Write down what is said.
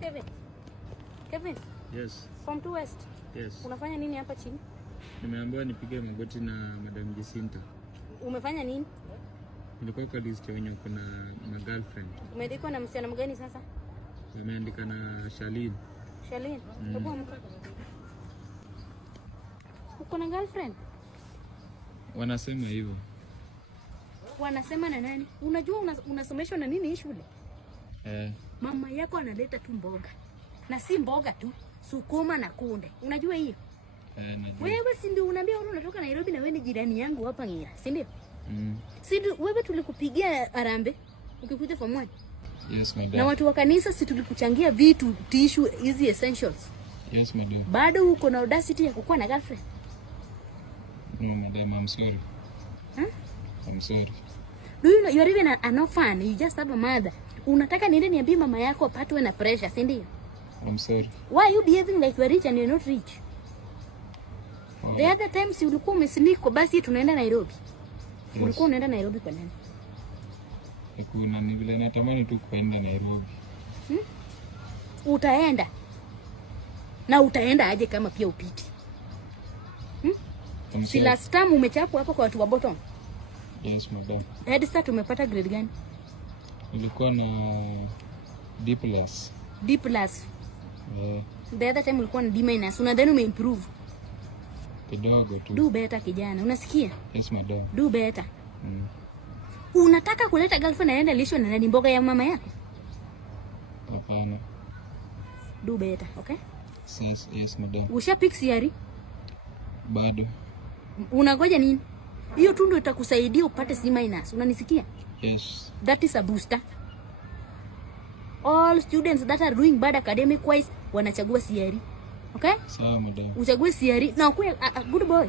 Kevin. Kevin. Yes. From 2 West. Yes. Unafanya nini hapa chini? Nimeambiwa nipige magoti na Madam Jacinta. Umefanya nini? Nilikuwa kwa list wenye kuna ma girlfriend. Umeandikwa na msichana mgani sasa? Wameandika na Shalin. Shalin. Hebu amka. Uko na girlfriend? Wanasema hivyo. Wanasema na nani? Unajua unasomeshwa na nini hii shule? Mama yako analeta tu mboga. Na si mboga tu, sukuma na kunde. Unajua hiyo? Najua. Wewe si ndio unaambia wewe unatoka Nairobi na wewe ni jirani yangu hapa Ngira, si ndio? Si ndio wewe tulikupigia arambe ukikuja form 1? Yes, madam. Na watu wa kanisa si tulikuchangia vitu, tissue, hizi essentials. Yes, madam. Bado uko na audacity ya kukuwa na girlfriend? No, madam, I'm sorry. I'm sorry. Do you know you are even an orphan, you just have a mother. Unataka niende niambie mama yako apatwe na pressure, si ndio? I'm sorry. Why are you behaving like you are rich and you're not rich? Wow. The other time si ulikuwa umesniko basi tunaenda Nairobi. Yes. Ulikuwa unaenda Nairobi kwa nani? Kuna ni vile natamani tu kwenda Nairobi. Utaenda. Na utaenda aje kama pia upiti? Si last time umechapwa hapo kwa watu wa bottom? Yes, madam. Head start umepata grade gani? Nilikuwa na D+. D+. The other time ulikuwa na D-. Unadhani umeimprove? Kidogo tu. Do better kijana, unasikia? Yes, madam. Do better. Unataka kuleta girlfriend aende lisho na nani mboga ya mama yako? Hapana. Do better, okay? Yes, madam. Ushapick CRE? Bado. Unangoja nini? Hiyo tu ndio itakusaidia upate C-. Unanisikia? Yes. That is a booster. All students that are doing bad academic wise wanachagua CRE. Okay? Sawa, madam. Uchague CRE na ukuwe a good boy.